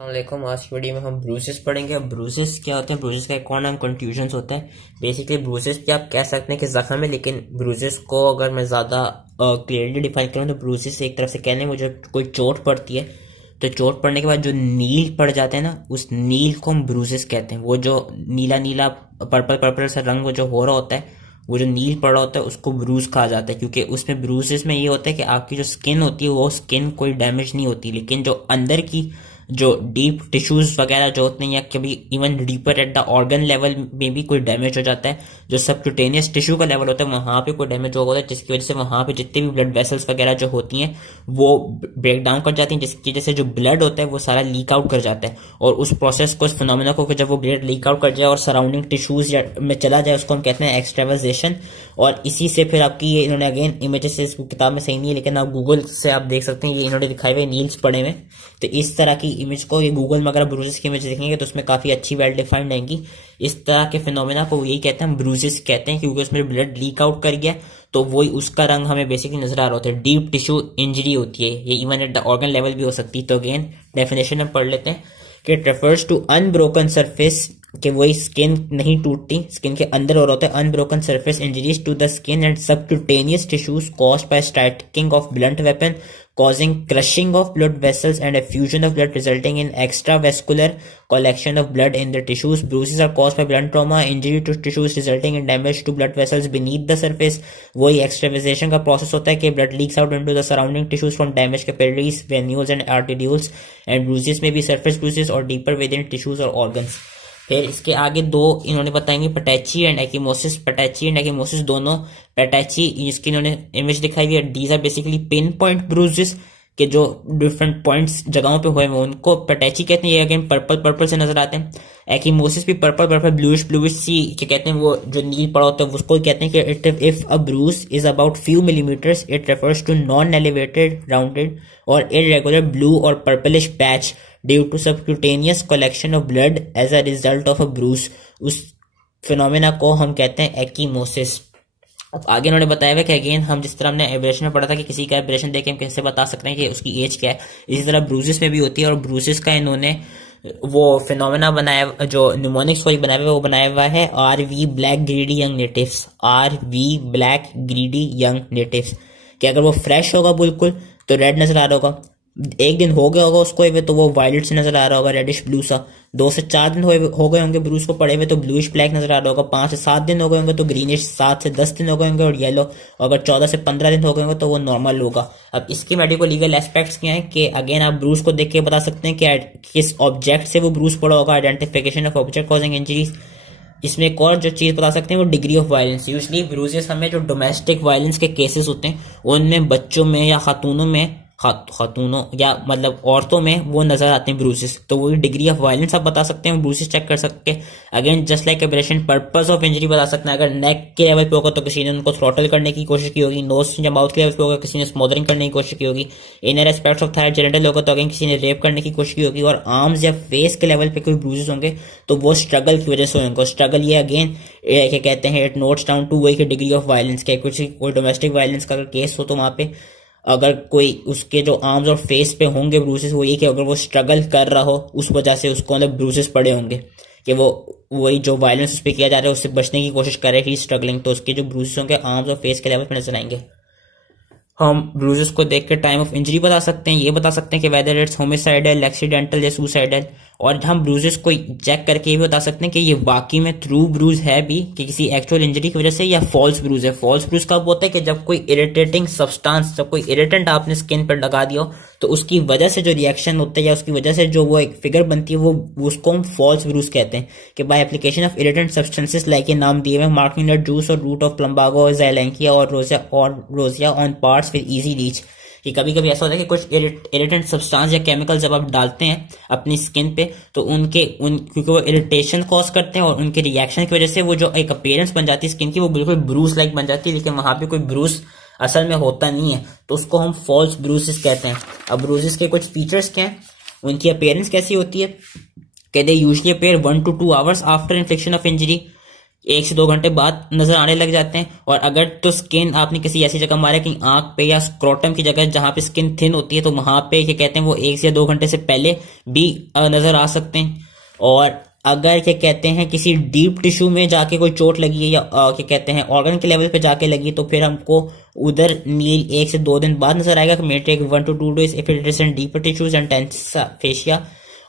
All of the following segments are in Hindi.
वालेकुम। आज की वीडियो में हम ब्रूसेस पढ़ेंगे। अब ब्रूसेस क्या होते हैं, ब्रूसेस का एक और नाम कंट्यूजन्स होता है। बेसिकली ब्रूसेस भी आप कह सकते हैं कि जख्म है, लेकिन ब्रूसेस को अगर मैं ज़्यादा क्लियरली डिफाइन करूँ तो ब्रूसेस एक तरफ से कहने में जब कोई चोट पड़ती है तो चोट पड़ने के बाद जो नील पड़ जाते हैं ना, उस नील को हम ब्रूसेस कहते हैं। वो जो नीला नीला पर्पल पर्पल सा रंग जो हो रहा होता है, वो जो नील पड़ा होता है उसको ब्रूज कहा जाता है, क्योंकि उसमें ब्रूसेस में ये होता है कि आपकी जो स्किन होती है वो स्किन कोई डैमेज नहीं होती, लेकिन जो अंदर की जो डीप टिश्यूज वगैरह जो होते हैं या कभी even deeper at the organ level में भी कोई डैमेज हो जाता है, जो सबक्यूटेनियस टिश्यू का लेवल होता है वहां पे कोई डैमेज होता है, जिसकी वजह से वहां पे जितने भी ब्लड वेसल्स वगैरह जो होती हैं वो ब्रेक डाउन कर जाती हैं, जिसकी वजह से जो ब्लड होता है वो सारा लीक आउट कर जाता है। और उस प्रोसेस को, उस फिनोमेना को, जब वो ब्लड लीक आउट कर जाए और सराउंडिंग टिश्यूज में चला जाए, उसको हम कहते हैं एक्सट्रावाजेशन। और इसी से फिर आपकी ये इन्होंने अगेन इमेजेस इस किताब में सही नहीं है, लेकिन आप गूगल से आप देख सकते हैं, ये इन्होंने दिखाए हुए नील्स पड़े हुए। तो इस तरह की इमेज को ये गूगल में अगर ब्रूसेस की इमेज देखेंगे तो उसमें काफी अच्छी वेल डिफाइंड आएंगी। इस तरह के फिनोमेना को यही कहते हैं, हम ब्रूसेस कहते हैं, क्योंकि उसमें ब्लड लीक आउट कर गया तो वही उसका रंग हमें बेसिकली नजर आ रहा होता है। डीप टिश्यू इंजरी होती है ये, even at the organ level भी हो सकती है। तो अगेन डेफिनेशन हम पढ़ लेते हैं कि it refers to unbroken surface, कि वही स्किन नहीं टूटती, स्किन के अंदर हो रहा होता है। Unbroken surface injuries to the skin and subcutaneous tissues caused by striking of blunt weapon causing crushing of blood vessels and effusion of blood resulting in extravascular collection of blood in the tissues. Bruises are caused by blunt trauma, injury to tissues resulting in damage to blood vessels beneath the surface. वही extravasation का process होता है कि blood leaks out into the surrounding tissues from damaged capillaries, venules and arterioles. And bruises may be surface bruises or deeper within tissues or organs. फिर इसके आगे दो इन्होंने बताएंगे, पैटैची एंड एक्यूमोसिस। पैटैची एंड एक्यूमोसिस दोनों, पैटैची इसकी इन्होंने इमेज दिखाई हुई है। These are basically pin point bruises, के जो डिफरेंट पॉइंट्स जगहों पे हुए हैं उनको पैटैची कहते हैं। ये अगेन पर्पल पर्पल से नजर आते हैं। एक्यूमोसिस भी पर्पल पर्पल ब्लूइश ब्लूइश सी क्या कहते हैं, वो जो नील पड़ा होता है उसको कहते हैं कि if a bruise is about few millimetres it refers to non elevated rounded और इरेगुलर ब्लू और purplish patch due to subcutaneous collection of blood as a result of a bruise. उस फिनोमेना को हम कहते हैं एक्यूमोसिस। अब आगे उन्होंने बताया हुआ कि अगेन हम जिस तरह हमने एब्रेशन में पढ़ा था कि किसी का एब्रेशन देख के हम कैसे बता सकते हैं कि उसकी एज क्या है, इसी तरह ब्रूसेस में भी होती है। और ब्रूसेस का इन्होंने वो फिनोमेना बनाया, जो न्यूमोनिक्स को बनाया हुआ, वो बनाया हुआ है RV black greedy young natives. RV black greedy young natives कि अगर वो फ्रेश होगा बिल्कुल तो रेड नजर आ रहा होगा, एक दिन हो गया होगा उसको हुए तो वो वायलेट से नजर आ रहा होगा, रेडिश ब्लू सा। 2 से 4 दिन हो गए होंगे ब्रूस को पड़े हुए तो ब्लूइश ब्लैक नजर आ रहा होगा। 5 से 7 दिन हो गए होंगे तो ग्रीनिश, 7 से 10 दिन हो गए होंगे और येलो, और अगर 14 से 15 दिन हो गए होंगे तो वो नॉर्मल होगा। अब इसके मेडिको लीगल एस्पेक्ट्स क्या है कि अगेन आप ब्रूस को देख के बता सकते हैं कि किस ऑब्जेक्ट से वो ब्रूस पड़ा होगा। Identification of object causing injuries. इसमें एक और जो चीज बता सकते हैं वो degree of violence. Usually bruises हमें जो डोमेस्टिक वायलेंस के केसेस होते हैं उनमें बच्चों में या खातूनों या मतलब औरतों में वो नजर आते हैं ब्रूसेस, तो वो डिग्री ऑफ वायलेंस आप बता सकते हैं, ब्रूसेस चेक कर सकते हैं। Again just like abrasion, purpose of injury बता सकते हैं। अगर नेक के लेवल पे होगा तो किसी ने उनको थ्रॉटल करने की कोशिश की होगी, नोज या माउथ के लेवल पे होगा किसी ने स्मोदरिंग करने की कोशिश की होगी, inner aspects of thyroid genital होगा तो अगेन किसी ने रेप करने की कोशिश की होगी, और आर्म्स या फेस के लेवल पे कोई ब्रूसेस होंगे तो वो स्ट्रगल की वजह से होंगे। स्ट्रगल ये अगेन क्या कहते हैं, इट नोट्स डाउन टू वही डिग्री ऑफ वायलेंस के। कोई डोमेस्टिक वायलेंस का अगर केस हो तो वहां पे अगर कोई उसके जो आर्म्स और फेस पे होंगे ब्रूसेस, वो ये कि अगर वो स्ट्रगल कर रहा हो उस वजह से उसको अंदर ब्रूसेस पड़े होंगे, कि वो वही जो वायलेंस उस पर किया जा रहा है उससे बचने की कोशिश कर रहे हैं, स्ट्रगलिंग, तो उसके जो ब्रूसेस होंगे आर्म्स और फेस के लेवल पे नजर आएंगे। हम ब्रूजेस को देख के टाइम ऑफ इंजरी बता सकते हैं, ये बता सकते हैं कि वेदर इट्स होमिसाइडल, एक्सीडेंटल या सुसाइडल। और हम ब्रूजेस को चेक करके ये भी बता सकते हैं कि ये वाकई में ट्रू ब्रूज है भी कि किसी एक्चुअल इंजरी की वजह से, या फॉल्स ब्रूज है। फॉल्स ब्रूज कब होता है कि जब कोई इरिटेटिंग सब्सटेंस, जब कोई इरिटेंट आपने स्किन पर लगा दिया हो तो उसकी वजह से जो रिएक्शन होता है या उसकी वजह से जो वो एक फिगर बनती है वो उसको हम फॉल्स ब्रूज कहते हैं। कि by application of irritant substances like ये नाम दिए हुए मार्किंग नट जूस और रूट ऑफ प्लम्बागो, ज़ैलैंकिया और rosea on parts with easy reach. कि कभी कभी ऐसा होता है कि कुछ इरिटेंट सब्सटेंस या केमिकल जब आप डालते हैं अपनी स्किन पे तो क्योंकि वो इरिटेशन कॉज करते हैं और उनके रिएक्शन की वजह से वो जो एक अपीयरेंस बन जाती है स्किन की वो बिल्कुल ब्रूस लाइक बन जाती है, लेकिन वहां पे कोई ब्रूस असल में होता नहीं है, तो उसको हम फॉल्स ब्रूसेस कहते हैं। अब ब्रूसेस के कुछ फीचर्स क्या हैं, उनकी अपीयरेंस कैसी होती है कि they usually appear 1 to 2 hours after infection of injury. 1 से 2 घंटे बाद नजर आने लग जाते हैं। और अगर तो स्किन आपने किसी ऐसी जगह मारा कहीं आंख पे या स्क्रोटम की जगह जहां पे स्किन थिन होती है, तो वहां पे क्या कहते हैं वो 1 से 2 घंटे से पहले भी नजर आ सकते हैं। और अगर क्या कहते हैं किसी डीप टिश्यू में जाके कोई चोट लगी है या क्या कहते हैं ऑर्गन के लेवल पे जाके लगी, तो फिर हमको उधर नील 1 से 2 दिन बाद नजर आएगा। May take 1 to 2 days if it is in deeper tissues and tense fascia।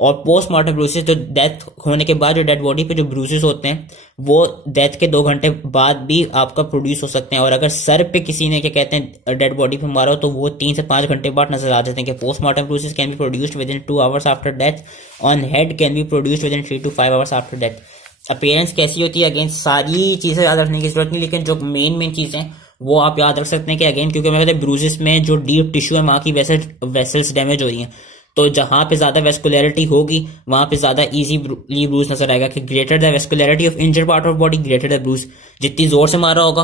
और पोस्टमार्टम ब्रूसेस, तो डेथ होने के बाद जो डेड बॉडी पे जो ब्रूसेस होते हैं वो डेथ के 2 घंटे बाद भी आपका प्रोड्यूस हो सकते हैं। और अगर सर पे किसी ने क्या कहते हैं डेड बॉडी पे मारा हो तो वो 3 से 5 घंटे बाद नजर आ जाते हैं कि postmortem bruises can be produced with in 2 hours after death, on head can be produced with in 3 to 5 hours after death. Appearance कैसी होती है, अगेन सारी चीजें याद रखने की जरूरत नहीं, लेकिन जो मेन चीजें वो आप याद रख सकते हैं कि अगेन क्योंकि मैं ब्रूसेस में जो डीप टिश्यू है वहां की वेसल्स डैमेज हो रही हैं, तो जहां पे ज्यादा वेस्कुलरिटी होगी वहां पे ज्यादा इजीली ब्रूज नजर आएगा कि greater the vascularity of injured part of body greater the bruise. जितनी जोर से मारा होगा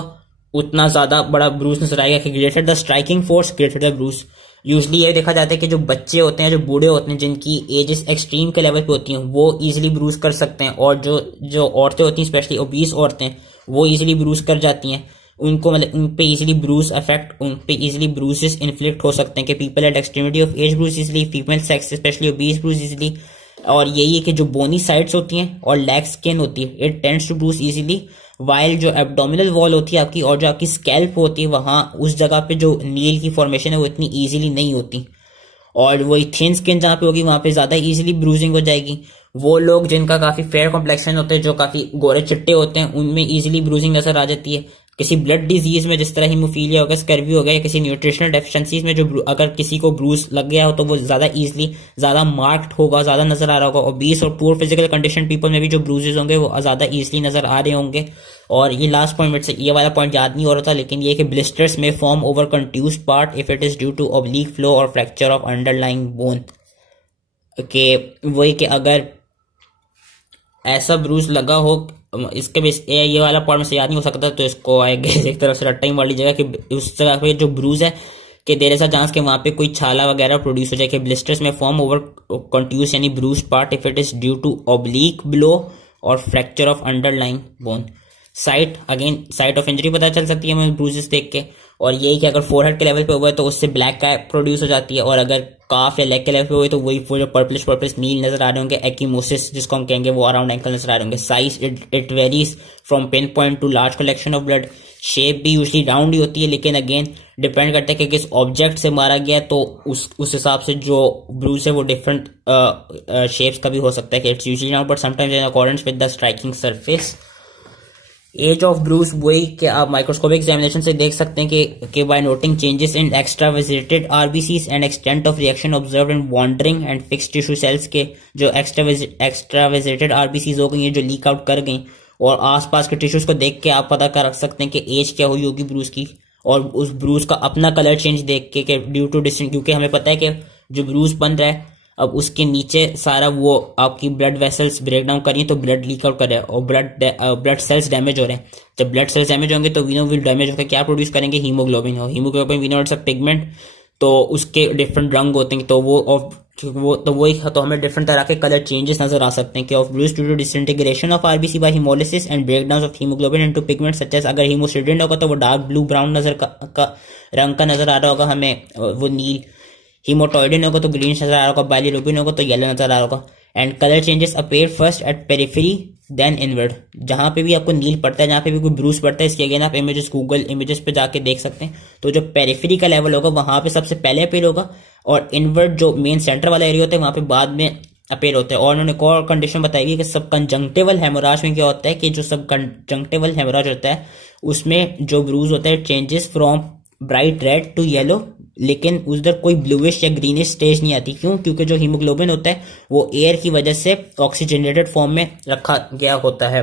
उतना ज्यादा बड़ा ब्रूज नजर आएगा कि greater the striking force greater the bruise. Usually ये देखा जाता है कि जो बच्चे होते हैं, जो बूढ़े होते हैं, जिनकी एजेस एक्सट्रीम के लेवल पे होती हैं, वो इजीली ब्रूज कर सकते हैं। और जो औरतें होती हैं, स्पेशली ओबीस औरतें, वो इजीली ब्रूज कर जाती हैं। उनको मतलब उन पे इजीली ब्रूज अफेक्ट, उन पे इजीली ब्रूसेस इन्फ्लिक्ट हो सकते हैं कि people at extremity of age bruise easily, female sex specially obese bruise easily. और यही है कि जो बोनी साइड्स होती हैं और लैग स्किन होती है, it tends to bruise easily, while जो एब्डोमिनल वॉल होती है आपकी और जो आपकी स्कैल्प होती है, वहां उस जगह पे जो नील की फॉर्मेशन है वो इतनी इजीली नहीं होती। और वही थिन स्किन जहां पे होगी वहां पे ज्यादा इजीली ब्रूजिंग हो जाएगी। वो लोग जिनका काफी फेयर कॉम्प्लेक्शन होते हैं, जो काफी गोरे चिट्टे होते हैं, उनमें इजीली ब्रूजिंग नजर आ जाती है। किसी ब्लड डिजीज में जिस तरह हीमोफीलिया हो गया, स्कर्वी हो गया, या किसी न्यूट्रिशनल डेफिशिएंसीज में जो अगर किसी को ब्रूज लग गया हो तो वो ज्यादा इजीली ज्यादा मार्क्ड होगा, ज्यादा नजर आ रहा होगा। ओबीस और पुअर फिजिकल कंडीशन पीपल में भी जो ब्रूजेस होंगे वो ज्यादा इजीली नजर आ रहे होंगे। और ये लास्ट पॉइंट मेरे से ये वाला पॉइंट याद नहीं हो रहा था, लेकिन ये कि ब्लिस्टर्स में form over contused part if it is due to oblique blow और फ्रैक्चर ऑफ अंडरलाइंग बोन। के वही कि अगर ऐसा ब्रूज लगा हो, इसके भी ये वाला पॉइंट में से याद नहीं हो सकता, तो इसको आएगा एक तरफ से रट्टा वाली जगह कि उस जगह पे जो ब्रूज है कि देर ऐसा चांस के वहां पे कोई छाला वगैरह प्रोड्यूस हो जाए कि ब्लिस्टर्स में फॉर्म ओवर कंट्यूस यानी bruise part if it is due to oblique blow और fracture of underlying bone. Site, again site of injury पता चल सकती है हमें ब्रूजेस देख के। और यही कि अगर फोरहेड के लेवल पे हुआ है तो उससे ब्लैक आई प्रोड्यूस हो जाती है, और अगर काफ या लेग के लेवल पे हुई तो वही वो जो पर्पलिश नील नजर आ रहे होंगे, एक्यूमोसिस जिसको हम कहेंगे, वो अराउंड एंकल नजर आ रहे होंगे। Size it varies from pin point two large collection of blood. Shape भी यूजली राउंड ही होती है, लेकिन अगेन डिपेंड करता है कि किस ऑब्जेक्ट से मारा गया, तो उस हिसाब से जो ब्रूज है वो डिफरेंट शेप्स का भी हो सकता है कि it's usually round but sometimes in accordance with the striking surface. Age of bruise वही कि आप माइक्रोस्कोपिक एग्जामिनेशन से देख सकते हैं कि by noting changes in extravasated RBCs and extent of reaction observed in wandering and fixed tissue cells के जो एक्स्ट्रावेजेटेड आरबीसीज हो गई हैं जो लीक आउट कर गई, और आसपास के टिश्यूज को देख के आप पता कर सकते हैं कि एज क्या हुई होगी ब्रूज की। और उस ब्रूज का अपना कलर चेंज देख के ड्यू टू डिस्टेंस, क्योंकि हमें पता है कि जो ब्रूज बन रहा है अब उसके नीचे सारा वो आपकी ब्लड वेसल्स ब्रेक डाउन कर रही है, तो ब्लड लीक आउट कर रहा है और ब्लड सेल्स डैमेज हो रहे हैं। जब ब्लड सेल्स डैमेज होंगे तो वीनो विल डैमेज होकर क्या प्रोड्यूस करेंगे, हीमोग्लोबिन। और haemoglobin veno it's a pigment, तो उसके डिफरेंट रंग होते हैं, तो वो हमें डिफरेंट तरह के कलर चेंजेस नजर आ सकते हैं कि of bruise due to disintegration of RBC by haemolysis and breakdown of haemoglobin into pigment such as, अगर हीमोसिडेंट होगा तो वो डार्क ब्लू ब्राउन रंग का नजर आ रहा होगा हमें, वो नील। हीमोटॉइडिन होगा तो ग्रीन नजर आ रहा होगा, बाइलिरुबिन होगा तो येलो नजर आ रहा होगा। And colour changes appear first at periphery then inward. जहां पे भी आपको नील पड़ता है, जहां पे भी कोई ब्रूस पड़ता है, इसके अगेन आप इमेजेस गूगल इमेजेस पे जाके देख सकते हैं, तो जो पेरिफेरी का लेवल होगा वहां पे सबसे पहले अपेयर होगा, और इनवर्ड जो मेन सेंटर वाला एरिया होता है वहां पे बाद में अपेयर होता है। और उन्होंने एक और कंडीशन बताई कि सब कंजंक्टिवल हेमोराज में क्या होता है कि जो सब कंजंक्टिवल हेमोराज होता है उसमें जो ब्रूज होता है changes from bright red to yellow, लेकिन उधर कोई ब्लूइश या ग्रीनिश स्टेज नहीं आती। क्यों? क्योंकि जो हीमोग्लोबिन होता है वो एयर की वजह से ऑक्सीजनेटेड फॉर्म में रखा गया होता है।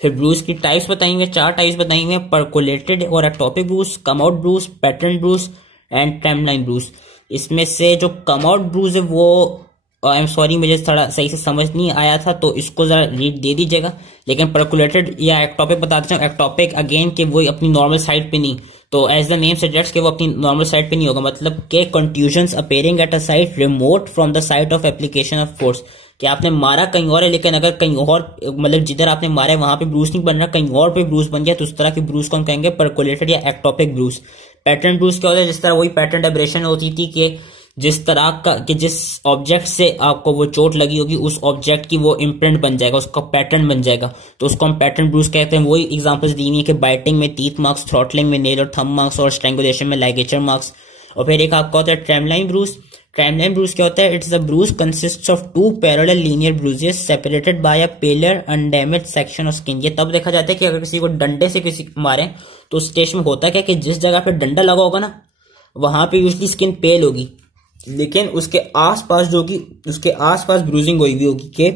फिर ब्रूज की टाइप्स बताएंगे, 4 टाइप्स बताएंगे, परकोलेटेड और ectopic bruise, come out bruise, pattern bruise and tramline bruise. इसमें से जो कम आउट ब्रूज है वो आई एम सॉरी मुझे थोड़ा सही से समझ नहीं आया था, तो इसको जरा रीड दे दीजिएगा। लेकिन परकुलेटेड या एक्टोपिक बताते हैं, एक्टोपिक अगेन कि वो अपनी नॉर्मल साइड पे नहीं, तो एज द नेम सजेस्ट्स कि वो अपनी नॉर्मल साइड पे नहीं होगा, मतलब के कंट्यूजन्स appearing at a site remote from the site of application of force, कि आपने मारा कहीं और है, लेकिन अगर कहीं और मतलब जिधर आपने मारा है वहां पे ब्रूस नहीं बन रहा, कहीं और पे ब्रूस बन गया, तो उस तरह की ब्रूस को हम कहेंगे परकोलेटेड या एक्टोपिक ब्रूस। पैटर्न ब्रूस क्या होता है, जिस तरह वही पैटर्न एब्रेशन होती थी कि जिस तरह का कि जिस ऑब्जेक्ट से आपको वो चोट लगी होगी उस ऑब्जेक्ट की वो इम्प्रिंट बन जाएगा, उसका पैटर्न बन जाएगा, तो उसको हम पैटर्न ब्रूस कहते हैं। वही एग्जांपल्स दी हुई है कि बाइटिंग में टीथ मार्क्स, थ्रॉटलिंग में नेल और थंब मार्क्स और स्ट्रैंगुलेशन में लाइगेचर मार्क्स। और फिर एक आपका होता है ट्रेमलाइन ब्रूस। ट्रेमलाइन ब्रूस क्या होता है, it's a bruise consists of 2 parallel linear bruises separated by a paler undamaged section of skin. ये तब देखा जाता है कि अगर किसी को डंडे से किसी मारे तो उस केस में होता क्या कि जिस जगह पे डंडा लगा होगा ना वहां पे यूजली स्किन पेल होगी, लेकिन उसके आसपास जो कि उसके आसपास ब्रूजिंग हुई हुई होगी कि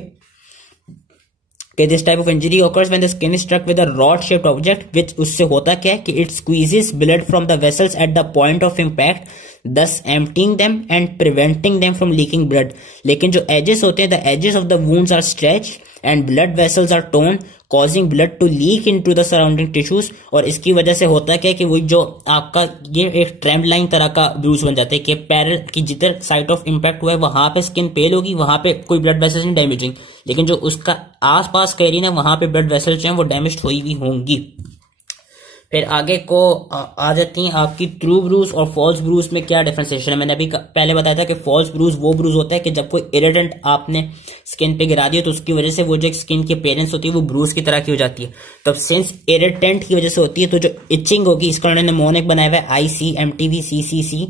this type of injury occurs when the skin is struck with a rod shaped object which. उससे होता क्या है कि it squeezes blood from the vessels at the point of impact thus emptying them and preventing them from leaking blood। लेकिन जो edges होते हैं, the edges of the wounds are stretched and blood vessels are torn causing blood to leak into the surrounding tissues। और इसकी वजह से होता क्या है कि वही जो आपका ये एक ट्रेम लाइन तरह का ब्रूज बन जाता है कि पैरल की जिधर साइट ऑफ इम्पैक्ट हुआ है वहां पे स्किन पेल होगी, वहां पे कोई ब्लड वेसल्स नहीं डैमेजिंग, लेकिन जो उसका आसपास का एरिया है वहां पे ब्लड वेसल्स जो है वो डैमेज हुई भी होंगी। फिर आगे को आ जाती हैं आपकी ट्रू ब्रूज और फॉल्स ब्रूज में क्या डिफरेंशिएशन है। मैंने अभी पहले बताया था कि फॉल्स ब्रूज वो ब्रूज होता है कि जब कोई इरिटेंट आपने स्किन पे गिरा दिया तो उसकी वजह से वो जो स्किन की अपीयरेंस होती है वो ब्रूज की तरह की हो जाती है। तो सिंस इरिटेंट की वजह से होती है तो जो इचिंग होगी, इसका उन्होंने निमोनिक बनाया हुआ है ICMTVCCC,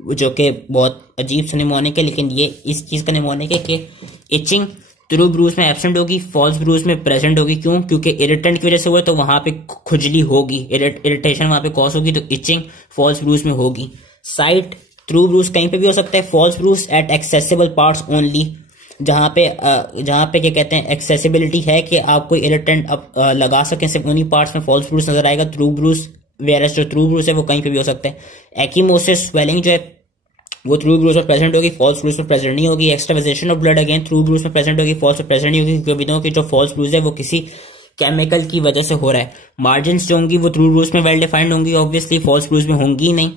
जो कि बहुत अजीब सा निमोनिक है, लेकिन ये इस चीज का निमोनिक है कि इचिंग ट्रू ब्रूज में एब्सेंट होगी, फॉल्स ब्रूज में प्रेजेंट होगी। क्यों? क्योंकि इरिटेंट की वजह से हुआ तो वहां पे खुजली होगी, इरिटेशन वहां पे कॉज होगी, तो इचिंग फॉल्स ब्रूज में होगी। साइट ट्रू ब्रूज कहीं पे भी हो सकता है, false bruise at accessible parts only, जहां पे क्या कहते हैं एक्सेसिबिलिटी है कि आप कोई इरिटेंट लगा सकें सिर्फ उन्हीं पार्ट्स में फॉल्स ब्रूज नजर आएगा। ट्रू ब्रूज वेरस जो ट्रू ब्रूज है वो कहीं पे भी हो सकता है। एक्कीमोसिस स्वेलिंग जो है वो ट्रू ब्रूज में प्रेजेंट होगी, फॉल्स ब्रूज में प्रेजेंट नहीं होगी। Extravasation of blood again true bruise में प्रेजेंट होगी, फॉल्स में प्रेजेंट नहीं होगी, क्योंकि विदों की जो फॉल्स ब्रूज है वो किसी केमिकल की वजह से हो रहा है। मार्जिन्स जो होंगी वो ट्रू ब्रूज में वेल डिफाइंड होंगी, ऑब्वियसली फॉल्स ब्रूज में होंगी ही नहीं।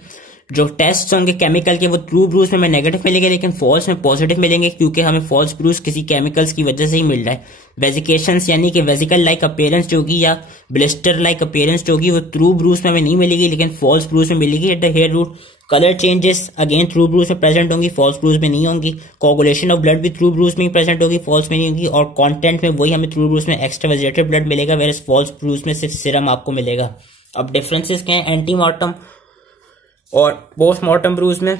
जो टेस्ट होंगे केमिकल के वो ट्रू ब्रूज में हमें नेगेटिव मिलेंगे, लेकिन फॉल्स में पॉजिटिव मिलेंगे, क्योंकि हमें फॉल्स ब्रूज किसी केमिकल्स की वजह से ही मिल रहा है। वेजिकेशंस यानी कि वेजिकल लाइक अपीयरेंस जो होगी या ब्लिस्टर लाइक अपीयरेंस जो होगी वो ट्रू ब्रूज में हमें नहीं मिलेगी, लेकिन फॉल्स ब्रूज में मिलेगी। At the hair root colour changes again true bruise में प्रेजेंट होंगी, फॉल्स ब्रूज में नहीं होंगी। कोगुलेशन ऑफ ब्लड भी ट्रू ब्रूज में ही प्रेजेंट होगी, फॉल्स में नहीं होगी। और कंटेंट में वही हमें ट्रू ब्रूज में एक्स्ट्रावेजेटेड ब्लड मिलेगा, वेरस फॉल्स ब्रूज में सिर्फ सीरम आपको मिलेगा। अब डिफरेंसेस क्या है एंटीमॉर्टम और पोस्टमार्टम ब्रूज में?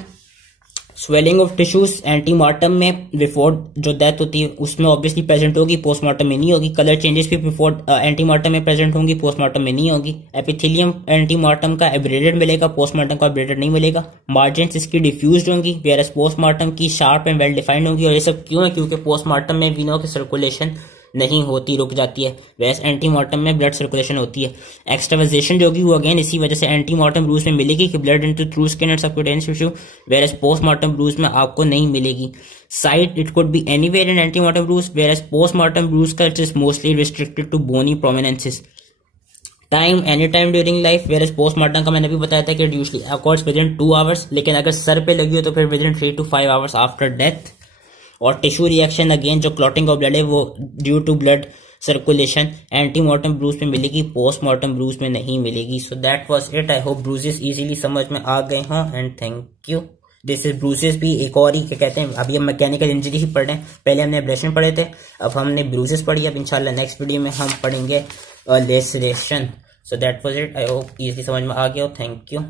स्वेलिंग ऑफ टिश्यूज एंटीमार्टम में बिफोर जो डेथ होती है उसमें ऑब्वियसली प्रेजेंट होगी, पोस्टमार्टम में नहीं होगी। कलर चेंजेस भी बिफोर एंटीमार्टम में प्रेजेंट होंगी, पोस्टमार्टम में नहीं होगी। एपिथेलियम एंटीमार्टम का एब्रेडेड मिलेगा, पोस्टमार्टम का एब्रेडेड नहीं मिलेगा। मार्जिन्स इसकी डिफ्यूज्ड होंगी, वेयरएस पोस्टमार्टम की शार्प एंड वेल डिफाइंड होंगी। और ये सब क्यों है? क्योंकि पोस्टमार्टम में वीनों की सर्कुलेशन नहीं होती, रुक जाती है, वैसे एंटीमार्टम में ब्लड सर्कुलेशन होती है। एक्सट्रावाजेशन जो होगी वो अगेन इसी वजह से एंटीमार्टम ब्रूज में मिलेगी कि blood into through skin and subcutaneous tissue, whereas postmortem bruise में आपको नहीं मिलेगी। Site it could be anywhere in antemortem bruise, whereas postmortem bruise का it is mostly restricted to bony prominences. Time any time during life, whereas postmortem का मैंने भी बताया था कि usually occurs within 2 hours, लेकिन अगर सर पे लगी हो तो फिर within 3 to 5 hours after death. और टिश्यू रिएक्शन अगेन जो क्लॉटिंग ऑफ ब्लड है वो due to blood circulation antemortem bruise में मिलेगी, पोस्टमार्टम ब्रूज में नहीं मिलेगी। So that was it. I hope bruises easily समझ में आ गए हों and thank you. This is bruises भी एक और ही क्या कहते हैं, अभी हम मैकेनिकल इंजरी ही पढ़ रहे हैं, पहले हमने एब्रेशन पढ़े थे, अब हमने ब्रूजेस पढ़ी। अब इंशाल्लाह नेक्स्ट वीडियो में हम पढ़ेंगे laceration. So that was it. I hope easily समझ में आ गया हो। Thank you.